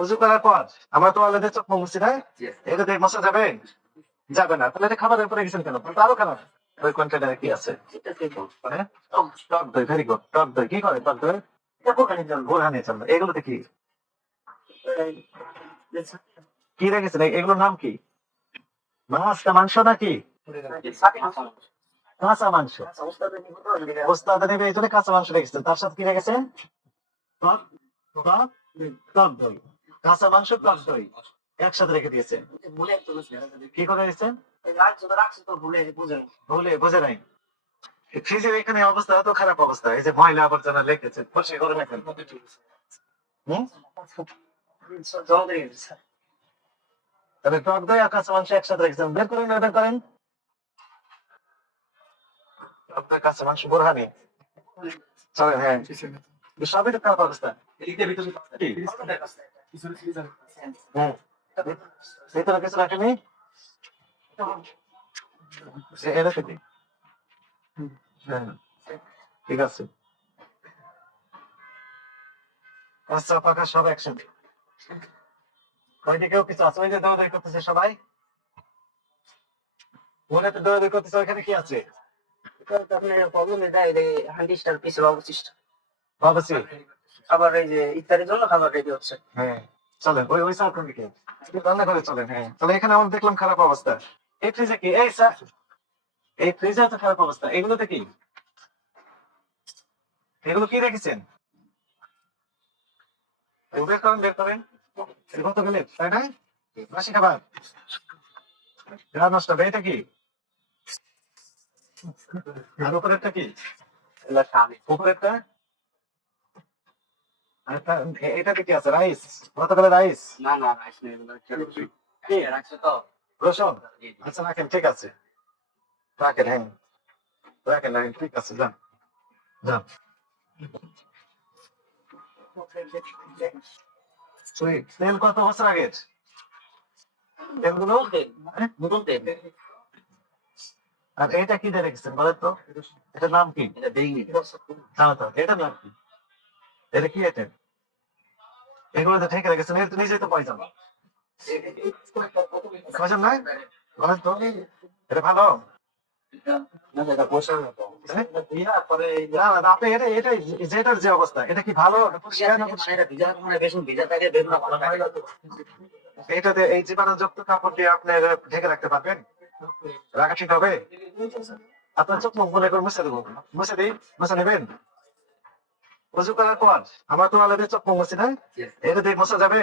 উজু করার পর আমরা তো আলাদা চোখ মুছছি না, এটা দিয়ে মশা যাবে? যাবে না। তাহলে এটা খাবারের উপরে গেছেন কেন? তাহলে আরো খারাপ। ওই কন্টেনারে কি আছে? হ্যাঁ? টক দই, ভেরি গুড। টক দই কি করে? টক দই বোরহানি জল, এগুলোতে কি কি রেখেছেন? এগুলোর নাম কি? মাছ না মাংস নাকি? কাঁচা মাংস। ওস্তাদ নেবে এই জন্য কাঁচা মাংস রেখেছেন, তার সাথে কি রেখেছেন? টক টক টক দই। কাঁচা মাংস, টক দই একসাথে রেখে দিয়েছেন। কি করে রেখেছেন? ভুলে বুঝে নাই। ফ্রিজের এখানে অবস্থা এত খারাপ অবস্থা, এই যে ময়লা আবর্জনা লেগেছে, পরিষ্কার করে রাখেন। হুম? তাহলে টক দই আর কাঁচা মাংস একসাথে রেখেছেন, বের করেন, বের করেন। টক দই, কাঁচা মাংস, বোরহানি চলেন। হ্যাঁ, সবই তো খারাপ অবস্থা। কি? হ্যাঁ, ভিতরে কিছু রাখেনি। এটা কি? হ্যাঁ, ঠিক আছে। কাঁচা পাকা সব একসাথে। ওইদিকেও কিছু আছে, ওই যে দৌড়াদৌড়ি করতেছে সবাই। মনে তো দৌড়াদৌড়ি করতেছে, ওইখানে কি আছে? বাবাসি। খাবার এই যে ইফতারের জন্য খাবার রেডি হচ্ছে। হ্যাঁ, চলেন ওই ওই সাইড দিকে রান্না করে চলেন। হ্যাঁ, তাহলে এখানে আমরা দেখলাম খারাপ অবস্থা। এই ফ্রিজে কি? এই স্যার, এই ফ্রিজে এত খারাপ অবস্থা, এগুলোতে কি? এগুলো কি রেখেছেন? বের করেন, বের করেন। কত গেলে তাই না? বাসি খাবার, রাত নষ্ট হবে। এটা কি? আর উপরেরটা কি? উপরেরটা আরেকটা, এটাতে কি আছে? রাইস, গতকালের রাইস। না না রাইস নেই, এগুলো কি রাখছে তো। রসুন? আচ্ছা রাখেন, ঠিক আছে, রাখেন। হ্যাঁ, রাখেন রাখেন, ঠিক আছে, যান যান। সুইট তেল কত বছর আগের তেলগুলো? হ্যাঁ? নতুন তেল। আর এটা কি দিয়ে রেখেছেন বলেন তো? এটার নাম কি? এটা বেইনি। জানো তো এটার নাম কি? এটা কি আইটেম? এগুলো তো ঠেকে রেখেছেন, এটা তো নিজেই তো পয়জন। পয়জন নয় বলেন তো? এটা ভালো? না এটা বসার মতো। হ্যাঁ? দিয়া পরে না না, আপনি এটা এটা যেটার যে অবস্থা, এটা কি ভালো? মানে এটা ভিজা মানে বেশি ভিজা থাকে বেরোনা ভালো থাকে। এইটাতে এই জীবাণুযুক্ত কাপড় দিয়ে আপনি ঢেকে রাখতে পারবেন? রাখা ঠিক হবে? আপনার চোখ মুখ মনে করে মুছে দেবো, মুছে দিই, মুছে নেবেন। উজু করার পর আমরা তো আলাদা চোখ মুখ মুছি না, এটা দিয়ে মোছা যাবে?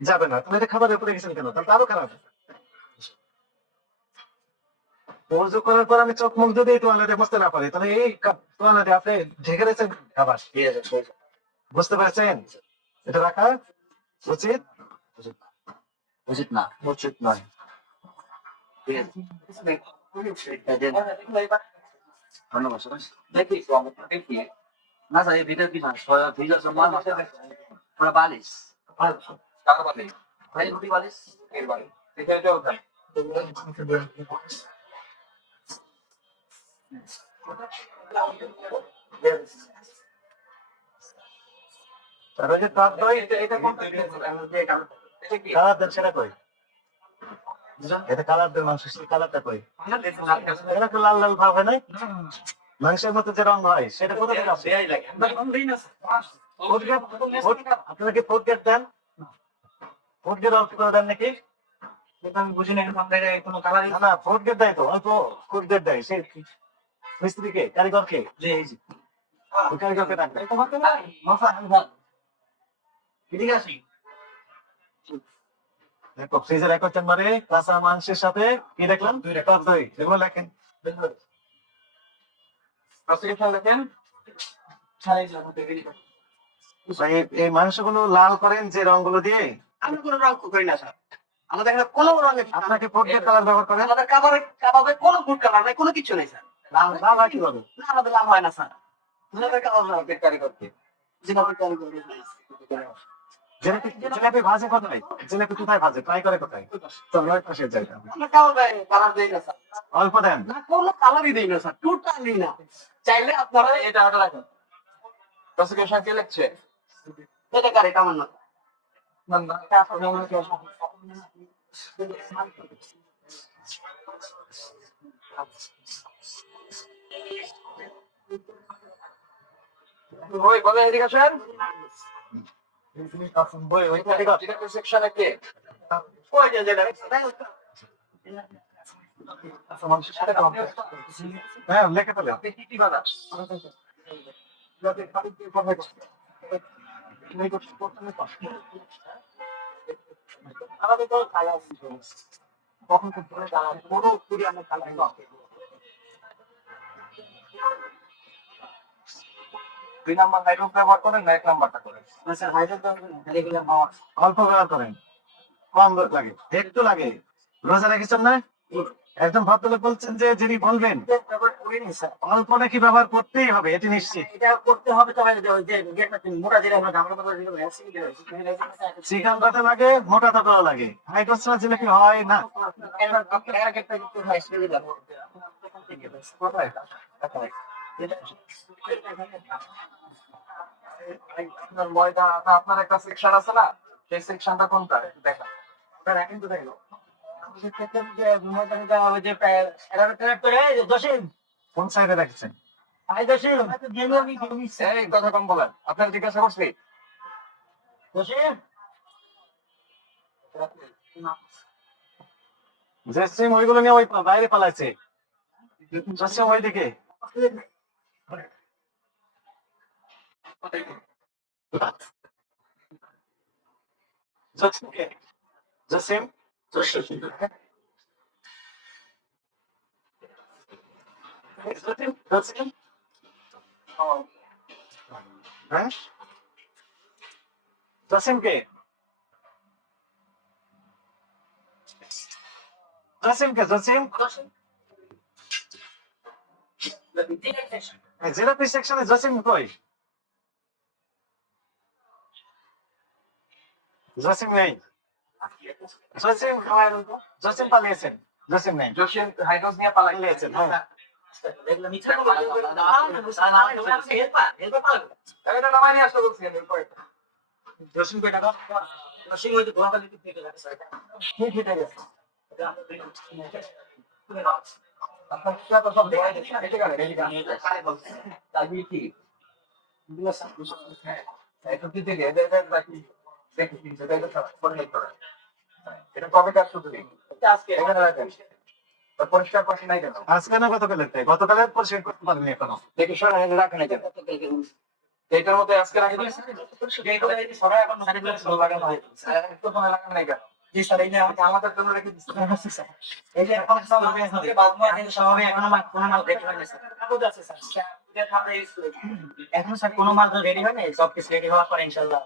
যাবে না। তাহলে এটা খাবারের উপরে গেছেন কেন? তাহলে তো আরো খারাপ। উজু করার পর আমি চোখ মুখ যদি তোয়ালে মুছতে না পারি, তাহলে এই তোয়ালে আপনি ঢেকে রেখেছেন খাবার। ঠিক আছে। বুঝতে পারছেন? এটা রাখা উচিত? উচিত না। উচিত নয়। ঠিক আছে। এটা দেন। ধন্যবাদ স্যার। দেখি দেখি। না স্যার এই ভিডিও কি না ভিডিও সম্মান পুরো বালিশ। কার বালিশ? ভাই রুটি বালিশ। এর বালিশ। এটা এটাও দেন। আর ওই যে টক দই, এটা কোন এটা কি? কালার দেন সেটা কই? এটা কালার দেন, মাংস সেই কালারটা কই? এটা তো লাল লাল ভাব হয় নাই? মাংসের মতো যে রং হয় সেটা কোথা থেকে আসে? Food grade? আপনারা কি ফুড গ্রেড দেন? ফুড গ্রেড অল্প করে দেন নাকি? আমি বুঝি না আপনাদের কোনো কালারই না না, ফুড গ্রেড দেয় তো, অল্প ফুড গ্রেড দেয়। সে মিস্ত্রিকে, কারিগরকে, যে এই যে ওই কারিগরকে ডাকবে। এদিকে আসি। দেখো ফ্রিজে রেখো চেম্বারে, কাঁচা মাংসের সাথে কি দেখলাম? টক দই, এগুলো লেখেন। দেখেন এই মাংসগুলো লাল করেন যে রংগুলো দিয়ে। আমি কোনো রং করি না স্যার। আমাদের এখানে কোনো রঙের আপনাকে ফুড গ্রেড কালার ব্যবহার করেন? আমাদের কাবাবে কোনো ফুড কালার নাই, কোনো কিছু নেই স্যার। লাল লাল হয় কিভাবে? না আমাদের লাভ হয় না স্যার। আমাদের কাবাব না বেকারি করতে। জিনাপি কারি করতে। জিলাপি ভাজে কোথায়? জিলাপি কোথায় ভাজে? ফ্রাই করে কোথায়? চল ওই পাশে যাই তাহলে। আমরা কাবাবে কালার দেই না স্যার। অল্প দেন। না কোনো কালারই দেই না স্যার, টোটালি না। চাইলে আপনারা এটা অর্ডার রাখেন। প্রসিকিউশন কে লিখছে? এটা কারে কামান না। ওই বলে এদিকে আসেন। বই ওই সেকশনে কে? হ্যাঁ লেখে ফেলে আপনি কি বানান? দুই নাম্বার হাইড্রোজ ব্যবহার করেন না এক নাম্বারটা করেন? অল্প ব্যবহার করেন, কম লাগে, একটু লাগে। রোজা রেখেছেন না? একদম ভদ্রলোক বলছেন যে যিনি বলবেন অল্প নাকি ব্যবহার করতেই হবে, এটি নিশ্চিত। চিকেন কথা লাগে, মোটা তাটাও লাগে, হাইড্রোসিন জিলাপি হয় না। আপনার ময়দা আপনার একটা সেকশন আছে না, সেই সেকশনটা কোনটা দেখা রাখেন তো দেখো। কোন সাইডে রেখেছেন? এই কথা কম বলেন, আপনার জিজ্ঞাসা করছি। জেসিম ওইগুলো নিয়ে ওই বাইরে পালাইছে। জেসিম ওইদিকে। জসিমকে, জসিম, জসিম, জসিম, হ্যাঁ জসিমকে, জসিমকে, জসিম জিলাপি সেকশনে জসিম কই? জসিম নেই, জসিম, জসিম পালিয়েছেন, জসিম নেই, জসিম হাইড্রোজ নিয়ে পালাই পালিয়েছেন। হ্যাঁ এটা নামাই নিয়ে আসতে বলছি আমি কয়েকটা। জসিম কই টাকা? আপনার সাথে সব দেওয়া আছে, এটা কারে এটা তাই কি এটা কি থেকে এটা বাকি দেখি সেটা এটা পরে নেই করা। এটা কবে কাজ শুরু করি আজকে এখানে রাখেন। পরিষ্কার করতে নাই কেন? আজকে না গতকালের তাই, গতকালের পরিষ্কার করতে পারেনি এখনো। দেখি শোনা এটা রাখেন না কেন? এটার মধ্যে আজকে রাখি দিন। এইগুলো এই সরাই এখন সারিগুলো সব লাগানো হয়। একটু ফোনে লাগানো নাই কেন? জি স্যার, এই যে আমাদের জন্য রেখে দিচ্ছি স্যার। এই যে এখন সব হবে হবে বাদমা এই সবাই এখনো কোনো মাল রেডি হয় না স্যার। কাগজ আছে স্যার। এটা আমরা ইউজ করি। এখন স্যার কোনো মাল রেডি হয় না, সব কিছু রেডি হওয়ার পরে ইনশাআল্লাহ।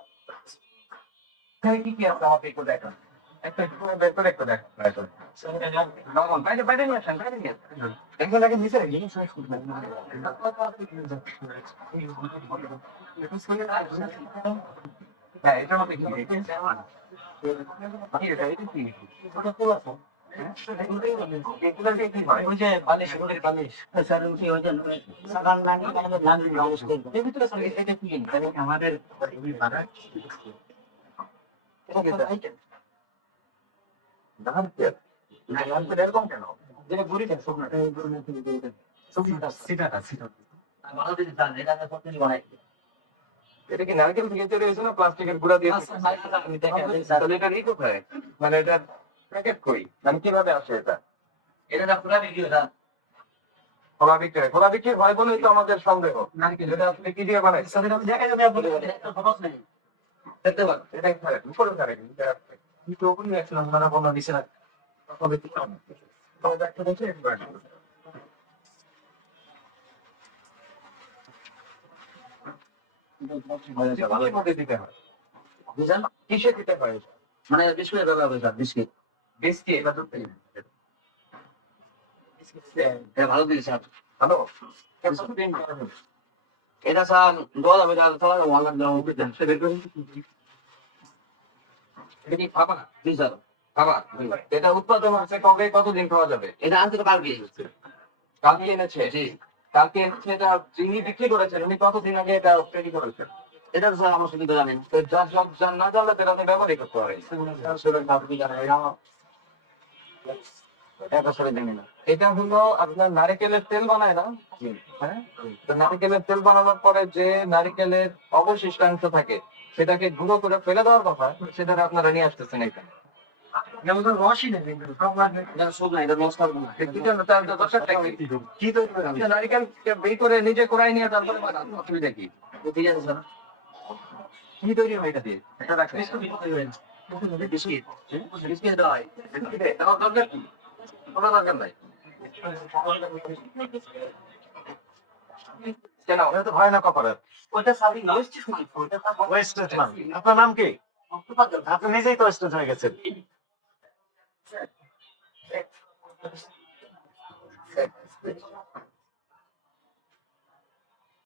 তাই কি আছে আমাকে একটু দেখান। একটা বের করে একটু দেখ। নরমাল বাইরে বাইরে নিয়ে আসেন, বাইরে নিয়ে আসেন। একজন আগে নিচে রেখে দিন, সবাই শুনবেন। হ্যাঁ, এটার মধ্যে কি? কি এটা? এটা কি? ওটা ফুল আছে। এগুলো দিয়ে কি হয়? ওই যে বালিশ, ওগুলোর বালিশ। স্যার, ওই যে সাবান লাগিয়ে আমাদের লাগানো বালিশ করবে। এর ভিতরে স্যার এটা কি? আমাদের বাড়ায়। এটা কি? ধান তেল। ধান তেল এরকম কেন? যেটা গুড়িটা শুকনাটা, এই গুড়ি থেকে গুড়িটা। শুকনাটা, সিটাটা। ভালো জিনিস ধান, এটা আমরা প্রতিদিন বানাই। এটা কি নারকেল থেকে তৈরি হয়েছে না প্লাস্টিকের গুঁড়া দিয়ে? আমি দেখে তাহলে এটা ই কোথায়? মানে এটা প্যাকেট কই? মানে কিভাবে আসে এটা? এটা খোলা বিক্রি হয় না। খোলা বিক্রি হয়? খোলা বিক্রি হয় বলেই তো আমাদের সন্দেহ। নারকেল এটা আপনি কি দিয়ে বানাই? দেখা যাবে আপনি একটা খবর নেই। দেখতে পান এটা খারাপ উপরে খারাপ কিন্তু ওপরে আসলে আমরা বললাম নিচে না তবে কি কম তবে একটা দেখে একবার ভালো মধ্যে দিতে হয় বুঝলেন কিসে দিতে হয় মানে বিস্কুটের ব্যবহার করে বিস্কিট বিস্কিট এবার ধরতে এটা ভালো দিয়েছে ভালো এটা স্যার দোয়া যাবে তাহলে অনলাইন দেওয়া এটা কি খাবা জি স্যার খাবা এটা উৎপাদন হচ্ছে কবে কতদিন খাওয়া যাবে এটা আনতে কালকে কালকে এনেছে জি কালকে এনেছে এটা যিনি বিক্রি করেছেন উনি কতদিন আগে এটা তৈরি করেছেন এটা তো স্যার আমার সুবিধা জানেন। তো যার না জানলে তো এটা তো ব্যবহারই করতে পারে। এক বছরের জানি না। এটা হলো আপনার নারকেলের তেল বানায় না? জি। হ্যাঁ? তো নারকেলের তেল বানানোর পরে যে নারকেলের অবশিষ্টাংশ থাকে সেটাকে গুঁড়ো করে ফেলে দেওয়ার কথা, সেটাকে আপনারা নিয়ে আসতেছেন এখানে। যেমন ধরুন রসই নেই কিন্তু সব লাগবে। এটা সব না, এটা নষ্ট করবো না। এই দুটো তার দরকারটা কি? কি তৈরি করে আপনি নারকেলকে বের করে নিজে কোড়াই নিয়ে তারপরে বানান, অসুবিধা কি? তো ঠিক আছে স্যার। কি তৈরি হয় এটা দিয়ে? এটা রাখেন। বিস্কিট। বিস্কিট দেওয়া হয়। আমার দরকার কি? কোনো দরকার নাই। কেন? এটা তো হয় না কপারের ওইটা সাবি ওয়েস্টেজ মাল, ওইটা তার ওয়েস্টেজ মান। আপনার নাম কি? আপনি নিজেই তো ওয়েস্টেজ হয়ে গেছেন।